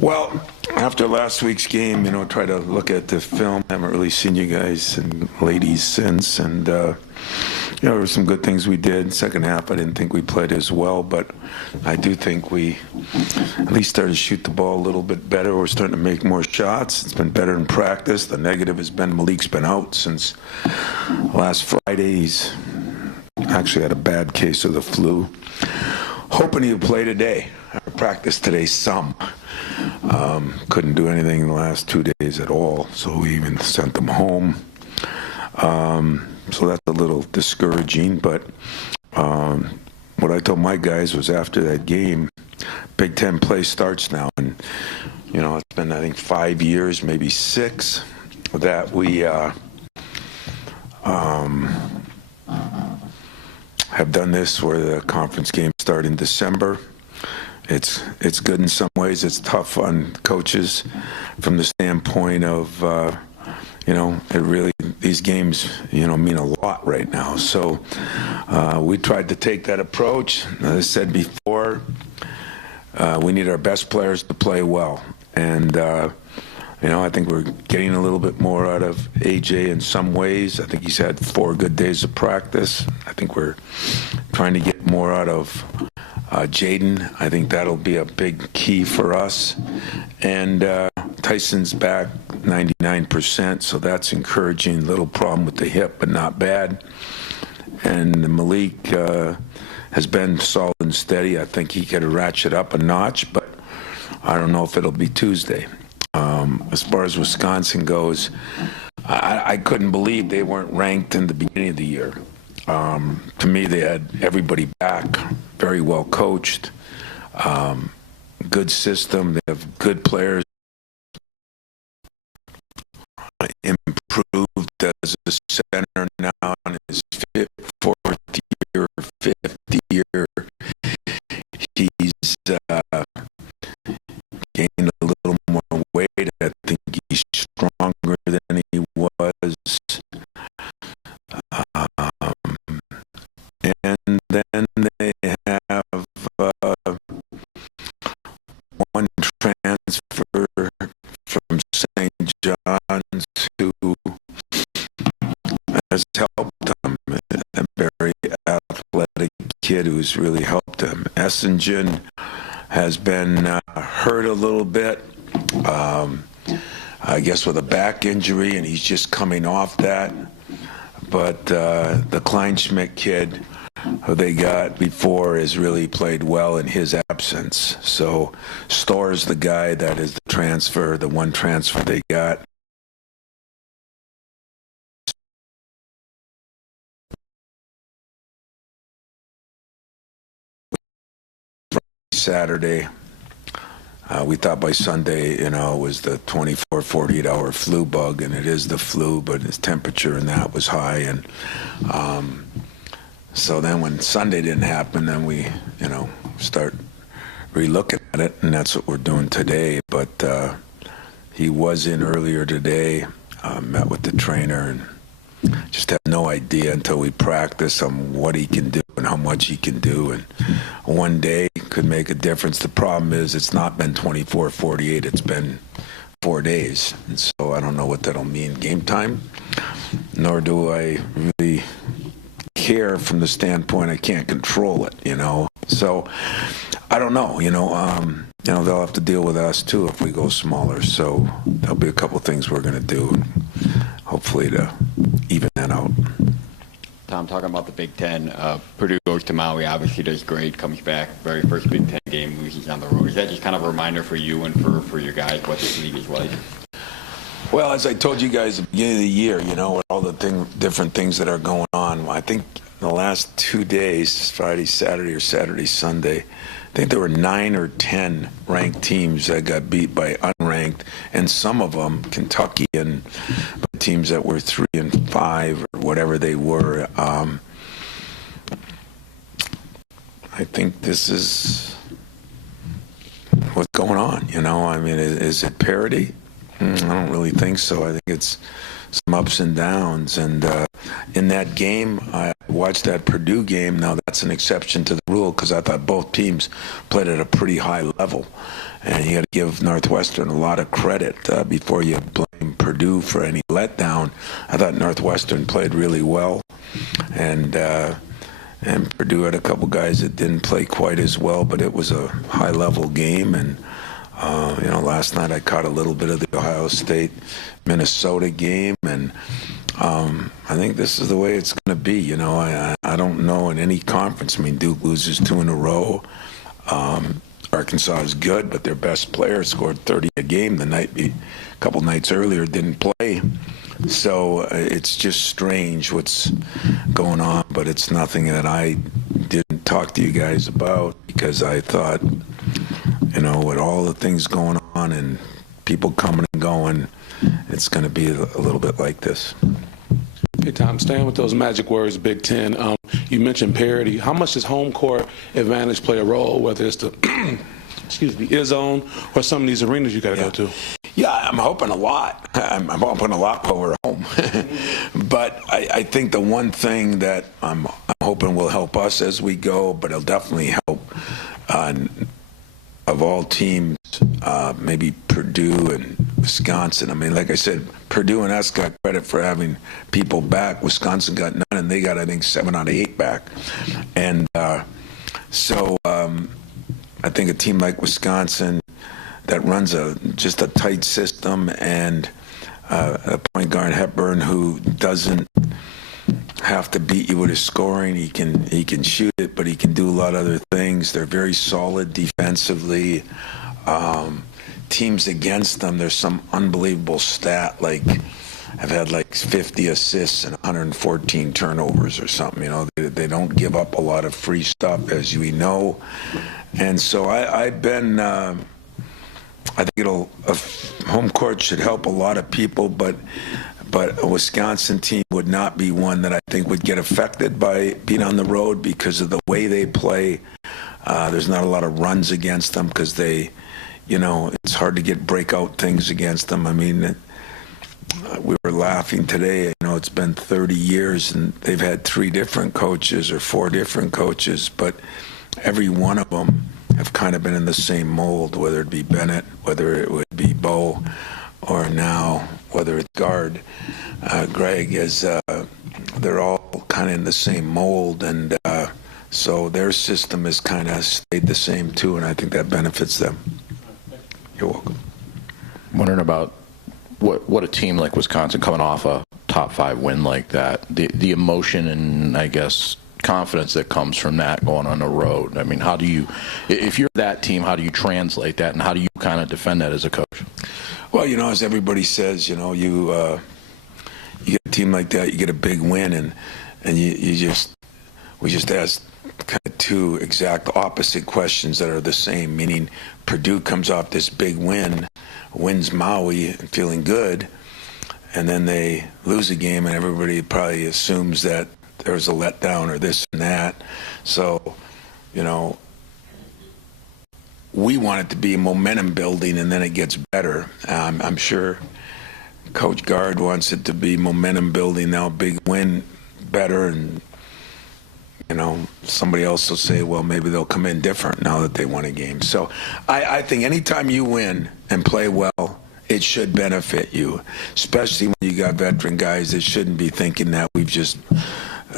Well, after last week's game, try to look at the film. Haven't really seen you guys and ladies since, and there were some good things we did. Second half, I didn't think we played as well, but I do think we at least started to shoot the ball a little bit better. We're starting to make more shots. It's been better in practice. The negative has been Malik's been out since last Friday. He's actually had a bad case of the flu. Hoping he'll play today. I practiced today some. Couldn't do anything in the last 2 days at all, so we even sent them home. So that's a little discouraging, but what I told my guys was after that game, Big Ten play starts now, and it's been, I think, 5 years, maybe 6, that we have done this where the conference games start in December. It's good in some ways. It's tough on coaches from the standpoint of, it really, these games, mean a lot right now. So we tried to take that approach. As I said before, we need our best players to play well. And, I think we're getting a little bit more out of AJ in some ways. I think he's had 4 good days of practice. I think we're trying to get more out of Jaden. I think that'll be a big key for us. And Tyson's back 99%, so that's encouraging. Little problem with the hip, but not bad. And Malik has been solid and steady. I think he could ratchet up a notch, but I don't know if it'll be Tuesday. As far as Wisconsin goes, I couldn't believe they weren't ranked in the beginning of the year. To me, they had everybody back, very well coached, good system. They have good players, improved as a center now in his 4th year, 5th year. He's gained a little more weight. I think he's stronger than he was. And then they have one transfer from St. John's who has helped them. A very athletic kid who's really helped him. Essingen has been hurt a little bit, I guess with a back injury, and he's just coming off that. But the Kleinschmidt kid who they got before has really played well in his absence. So Storr's the guy that is the transfer, the one transfer they got. Saturday. We thought by Sunday, it was the 24, 48-hour flu bug, and it is the flu, but his temperature and that was high. And so then when Sunday didn't happen, then we, start re-looking at it, and that's what we're doing today. But he was in earlier today, met with the trainer, and just had no idea until we practice on what he can do and how much he can do. And one day could make a difference. The problem is it's not been 24, 48. It's been 4 days. And so I don't know what that'll mean game time, nor do I really care from the standpoint I can't control it, So I don't know, they'll have to deal with us too if we go smaller. So there'll be a couple things we're going to do, hopefully to even that out. Tom, talking about the Big Ten, Purdue goes to Maui, obviously does great, comes back, very first Big Ten game, loses on the road. Is that just kind of a reminder for you and for your guys what this league is like? Well, as I told you guys at the beginning of the year, with all the different things that are going on, I think in the last 2 days, Friday, Saturday, or Saturday, Sunday, I think there were 9 or 10 ranked teams that got beat by unranked, and some of them, Kentucky and teams that were 3 and 5 or whatever they were. I think this is what's going on. Is it parity? I don't really think so. I think it's some ups and downs. And in that game, I watched that Purdue game. Now, that's an exception to the rule because I thought both teams played at a pretty high level. And you got to give Northwestern a lot of credit before you blame Purdue for any letdown. I thought Northwestern played really well. And Purdue had a couple guys that didn't play quite as well, but it was a high-level game. And last night I caught a little bit of the Ohio State-Minnesota game, and I think this is the way it's going to be. I don't know in any conference. I mean, Duke loses 2 in a row. Arkansas is good, but their best player scored 30 a game a couple nights earlier, didn't play. So it's just strange what's going on, but it's nothing that I didn't talk to you guys about because I thought, with all the things going on and people coming and going, it's going to be a little bit like this. Hey, Tom, staying with those magic words, Big Ten, you mentioned parity. How much does home court advantage play a role, whether it's the Izzo or some of these arenas you got to go to? Yeah, I'm hoping a lot. I'm hoping a lot while we're home. But I think the one thing that I'm hoping will help us as we go, but it'll definitely help of all teams, maybe Purdue and Wisconsin. I mean, like I said, Purdue and us got credit for having people back. Wisconsin got none, and they got, I think, 7 out of 8 back. And so I think a team like Wisconsin that runs just a tight system and a point guard, Hepburn, who doesn't have to beat you with his scoring. He can shoot it, but he can do a lot of other things. They're very solid defensively. Teams against them, there's some unbelievable stat, like I've had like 50 assists and 114 turnovers or something. They don't give up a lot of free stuff, as we know. And so I've been I think home court should help a lot of people, but a Wisconsin team would not be one that I think would get affected by being on the road because of the way they play. There's not a lot of runs against them because it's hard to get breakout things against them. I mean, we were laughing today, it's been 30 years and they've had 3 different coaches or 4 different coaches, but every one of them have kind of been in the same mold, whether it be Bennett, whether it would be Bo, or now whether it's guard Greg. They're all kind of in the same mold, and so their system has kind of stayed the same too, and I think that benefits them. You're welcome. Wondering about what a team like Wisconsin coming off a top 5 win like that, the emotion and I guess confidence that comes from that going on the road. I mean, if you're that team, how do you translate that, and how do you kind of defend that as a coach? Well, as everybody says, you get a team like that, you get a big win, and we just asked kind of 2 exact opposite questions that are the same, meaning Purdue comes off this big win, wins Maui and feeling good, and then they lose a game, and everybody probably assumes that there was a letdown or this and that. So, we want it to be momentum building, and then it gets better. I'm sure Coach Guard wants it to be momentum building, now big win better, and somebody else will say, well, maybe they'll come in different now that they won a game. So I think anytime you win and play well, it should benefit you, especially when you got veteran guys that shouldn't be thinking that we've just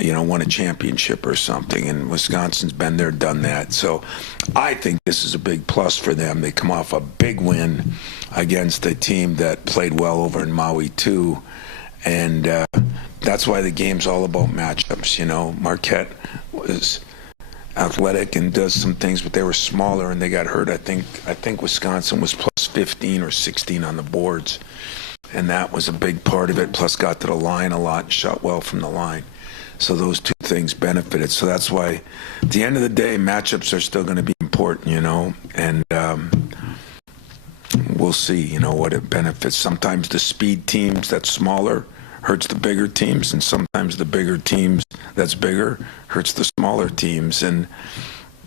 won a championship or something, and Wisconsin's been there, done that. So I think this is a big plus for them. They come off a big win against a team that played well over in Maui too, and that's why the game's all about matchups. Marquette was athletic and does some things, but they were smaller and they got hurt. I think Wisconsin was plus 15 or 16 on the boards, and that was a big part of it, plus got to the line a lot and shot well from the line. So those 2 things benefited. So that's why, at the end of the day, matchups are still going to be important, and we'll see, what it benefits. Sometimes the speed teams that's smaller hurts the bigger teams, and sometimes the bigger teams that's bigger hurts the smaller teams. And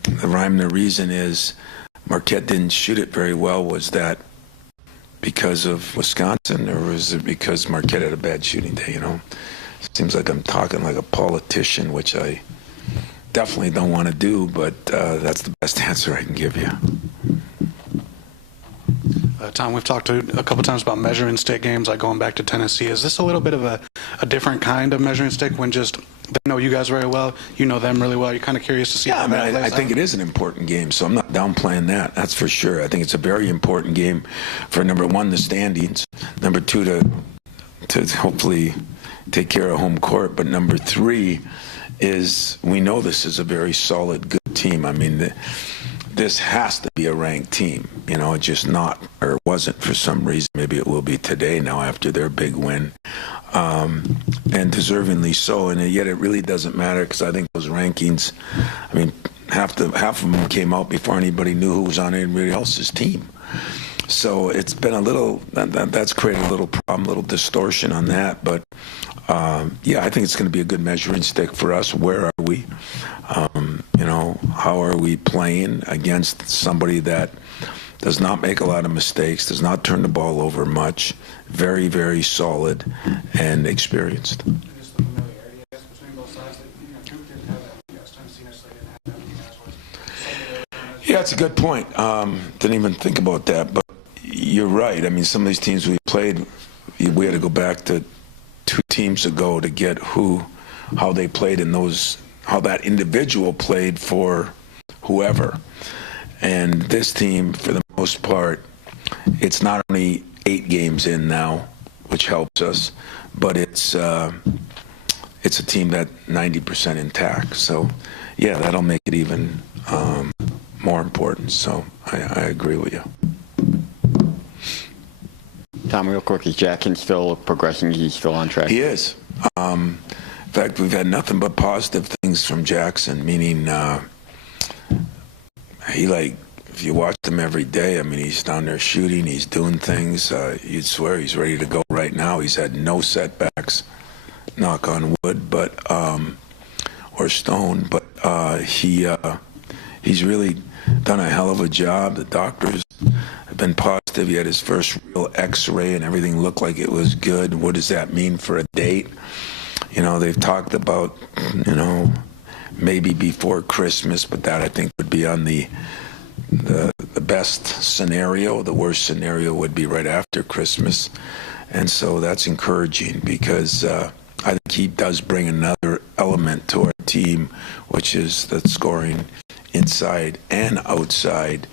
the rhyme and the reason is Marquette didn't shoot it very well was that because of Wisconsin, or was it because Marquette had a bad shooting day? Seems like I'm talking like a politician, which I definitely don't want to do, but that's the best answer I can give you. Tom, we've talked a couple times about measuring stick games, like going back to Tennessee. Is this a little bit of a different kind of measuring stick when just they know you guys very well, you know them really well? You're kind of curious to see how that plays I think out? it is an important game, so I'm not downplaying that. That's for sure. I think it's a very important game for, number one, the standings, number two, to hopefully take care of home court, but number three is we know this is a very solid, good team. I mean, this has to be a ranked team. It's just not, or wasn't for some reason. Maybe it will be today now after their big win, and deservingly so. And yet it really doesn't matter, because I think those rankings, I mean, half of them came out before anybody knew who was on anybody else's team. So it's been a little, that's created a little problem, a little distortion on that. But yeah, I think it's going to be a good measuring stick for us. Where are we? How are we playing against somebody that does not make a lot of mistakes, does not turn the ball over much, very, very solid and experienced. Just the familiarity, I guess, between both sides. Duke didn't have that. Tennessee necessarily didn't have that. Yeah, it's a good point. Didn't even think about that, but you're right. I mean, some of these teams we played, we had to go back to 2 teams ago to get how they played in those, how that individual played for whoever. And this team, for the most part, it's not only 8 games in now, which helps us, but it's a team that 90% intact. So, yeah, that'll make it even more important. So I agree with you. Tom, real quick, is Jackson still progressing? He's still on track? He is. In fact, we've had nothing but positive things from Jackson, meaning if you watch him every day, I mean, he's down there shooting, he's doing things. You'd swear he's ready to go right now. He's had no setbacks, knock on wood, but or stone. But he's really done a hell of a job. The doctors have been positive. He had his first real X-ray, and everything looked like it was good. What does that mean for a date? They've talked about, maybe before Christmas, but that I think would be on the best scenario. The worst scenario would be right after Christmas. And so that's encouraging, because I think he does bring another element to our team, which is the scoring inside and outside.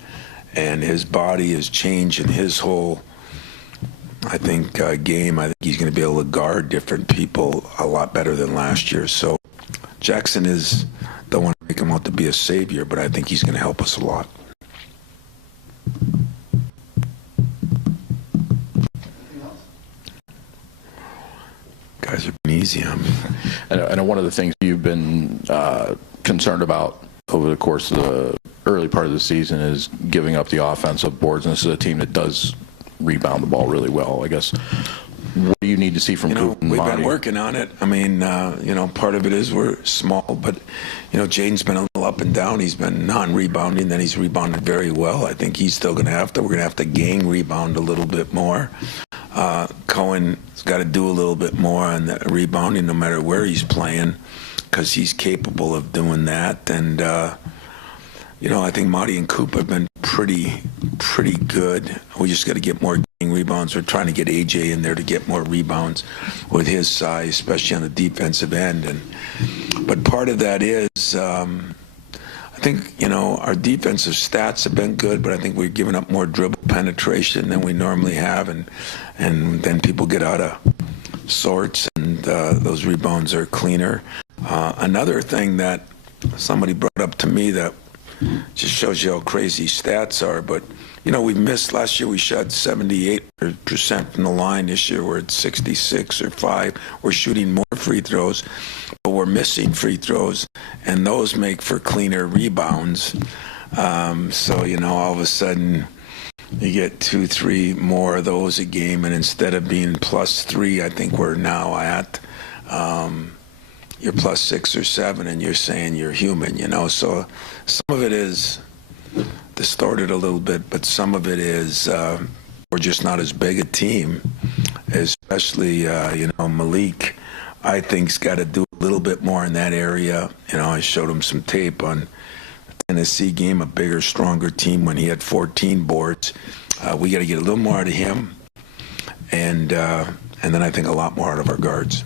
And his body is changing his whole, I think, game. I think he's going to be able to guard different people a lot better than last year. So Jackson don't want to make him out to be a savior, but I think he's going to help us a lot. Guys are being easy on me. I know one of the things you've been concerned about over the course of the early part of the season is giving up the offensive boards, and this is a team that does rebound the ball really well. I guess, what do you need to see from Coop and we've Monty? been working on it. I mean, part of it is we're small, but, Jaden's been a little up and down. He's been non-rebounding, then he's rebounded very well. I think he's still we're going to have to gang rebound a little bit more. Cohen's got to do a little bit more on the rebounding no matter where he's playing, because he's capable of doing that. And, I think Monty and Coop have been pretty good. We just got to get more rebounds. We're trying to get AJ in there to get more rebounds with his size, especially on the defensive end. But part of that is, I think, our defensive stats have been good, but I think we're giving up more dribble penetration than we normally have, and then people get out of sorts, and those rebounds are cleaner. Another thing that somebody brought up to me that just shows you how crazy stats are, but we've missed. Last year we shot 78% from the line. This year we're at 66 or 5. We're shooting more free throws, but we're missing free throws, and those make for cleaner rebounds. So all of a sudden you get 2-3 more of those a game, and instead of being +3, I think we're now at you're +6 or 7, and you're saying you're human. So some of it is distorted a little bit, but some of it is we're just not as big a team, especially, Malik, I think's got to do a little bit more in that area. I showed him some tape on the Tennessee game, a bigger, stronger team when he had 14 boards. We got to get a little more out of him, and then I think a lot more out of our guards.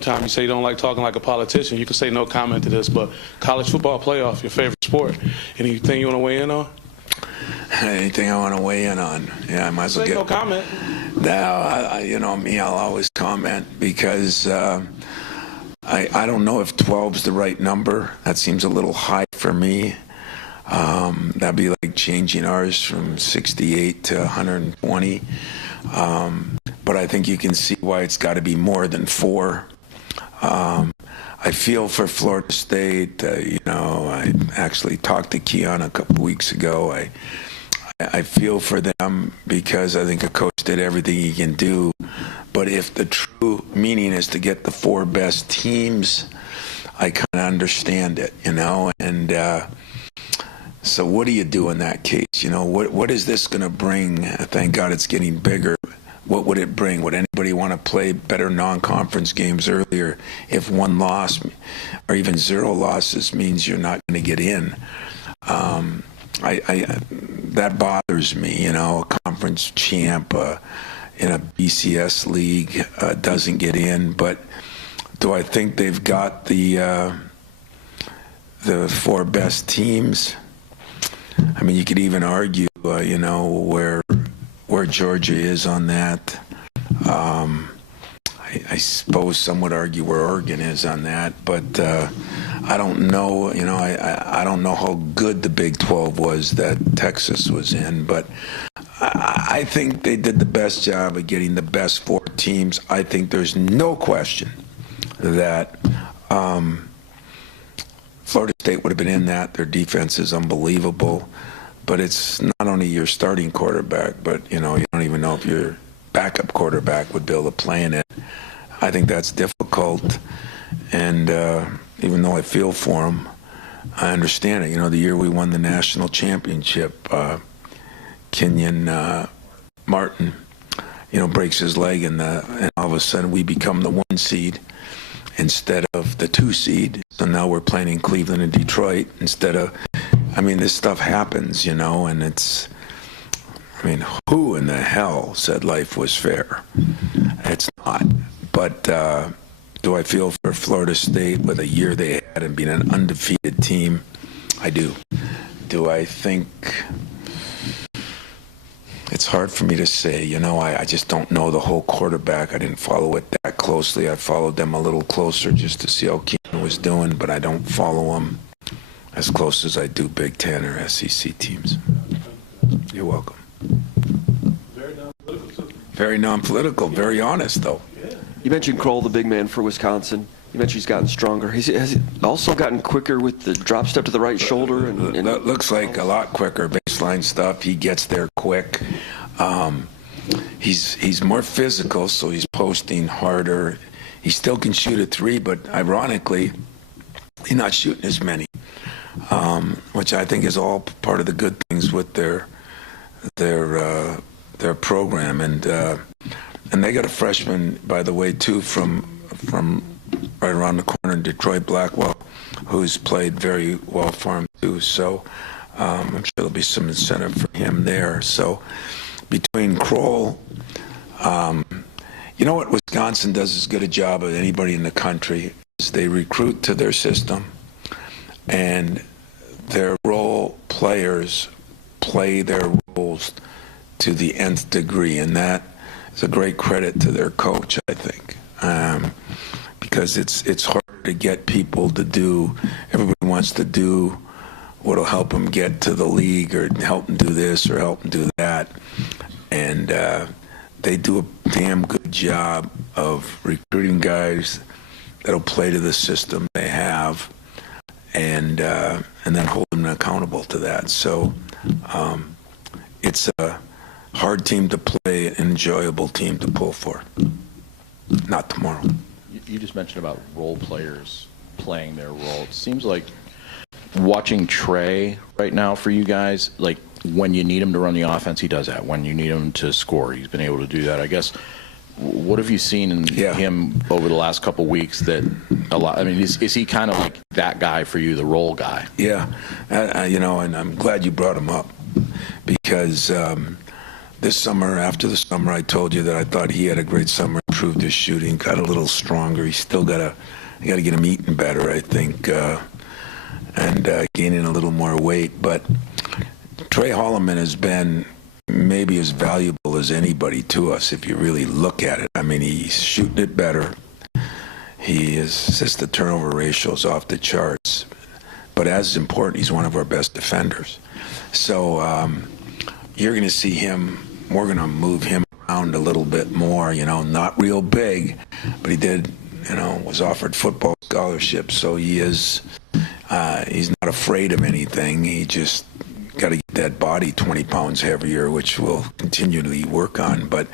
Tom, you say you don't like talking like a politician. You can say no comment to this, but college football playoff, your favorite sport. Anything you want to weigh in on? Anything I want to weigh in on? Yeah, I might as well Say get. no comment. No, you know me, I'll always comment because I don't know if 12 is the right number. That seems a little high for me. That'd be like changing ours from 68 to 120. But I think you can see why it's got to be more than 4. I feel for Florida State. I actually talked to Keon a couple weeks ago. I feel for them because I think a coach did everything he can do. But if the true meaning is to get the 4 best teams, I kind of understand it, And so what do you do in that case? What is this going to bring? Thank God it's getting bigger. What would it bring? Would anybody want to play better non-conference games earlier if 1 loss or even 0 losses means you're not going to get in? That bothers me. A conference champ in a BCS league doesn't get in. But do I think they've got the 4 best teams? I mean, you could even argue, where Georgia is on that. I suppose some would argue where Oregon is on that, but I don't know. I don't know how good the Big 12 was that Texas was in, but I think they did the best job of getting the best 4 teams. I think there's no question that Florida State would have been in that. Their defense is unbelievable. But it's not only your starting quarterback, but, you don't even know if your backup quarterback would be able to play in it. I think that's difficult. And even though I feel for him, I understand it. The year we won the national championship, Kenyon Martin, breaks his leg, and all of a sudden we become the 1 seed instead of the 2 seed. So now we're playing in Cleveland and Detroit instead of... this stuff happens, and it's... who in the hell said life was fair? It's not. But do I feel for Florida State with a year they had and being an undefeated team? I do. Do I think... It's hard for me to say. I just don't know the whole quarterback. I didn't follow it that closely. I followed them a little closer just to see how Keane was doing, but I don't follow them as close as I do Big Ten or SEC teams. You're welcome. Very non-political, very honest, though. You mentioned Kroll, the big man for Wisconsin. You mentioned he's gotten stronger. Has he also gotten quicker with the drop step to the right shoulder? And that looks like a lot quicker baseline stuff. He gets there quick. He's more physical, so he's posting harder. He still can shoot a 3, but ironically, he's not shooting as many. Which I think is all part of the good things with their program, and they got a freshman, by the way, too, from right around the corner in Detroit, Blackwell, who's played very well for him too. So I'm sure there'll be some incentive for him there. So between Kroll, what Wisconsin does as good a job as anybody in the country is they recruit to their system. And their role players play their roles to the nth degree, and that is a great credit to their coach, I think, because it's hard to get people to do. Everybody wants to do what'll help them get to the league, or help them do this, or help them do that, and they do a damn good job of recruiting guys that'll play to the system they have. And then hold them accountable to that. So it's a hard team to play, an enjoyable team to pull for. Not tomorrow. You just mentioned about role players playing their role. It seems like watching Trey right now for you guys, like when you need him to run the offense, he does that. When you need him to score, he's been able to do that. I guess, what have you seen in him over the last couple of weeks that a lot? I mean, is he kind of like that guy for you, the role guy? Yeah, you know, and I'm glad you brought him up because this summer, after the summer, I told you that I thought he had a great summer, improved his shooting, got a little stronger. He's still got to get him eating better, I think, and gaining a little more weight. But Trey Holloman has been maybe as valuable as anybody to us if you really look at it. I mean, he's shooting it better. His assist to turnover ratio is off the charts. But as important, he's one of our best defenders. So you're going to see him, we're going to move him around a little bit more, you know, not real big, but he did, you know, was offered football scholarship. So he is, he's not afraid of anything. He just got to get that body 20 pounds heavier, which we'll continually work on. But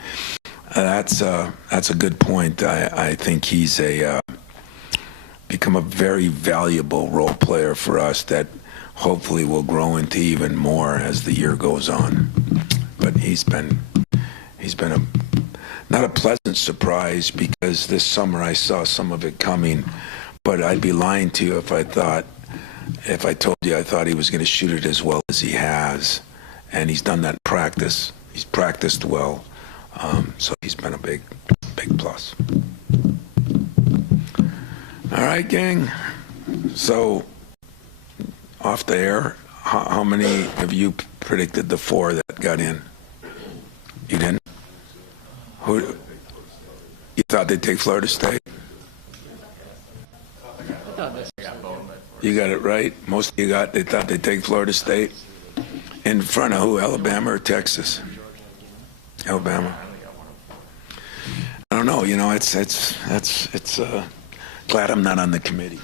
that's a good point. I think he's become a very valuable role player for us that hopefully will grow into even more as the year goes on. But he's been not a pleasant surprise because this summer I saw some of it coming, but I'd be lying to you if I told you I thought he was going to shoot it as well as he has. And he's done that in practice. He's practiced well. So he's been a big plus. All right, gang. So off the air, how many of you predicted the 4 that got in? You didn't? Who? You thought they'd take Florida State? You got it right. Most of you they thought they'd take Florida State. In front of who? Alabama or Texas? Alabama. I don't know. You know, it's glad I'm not on the committee.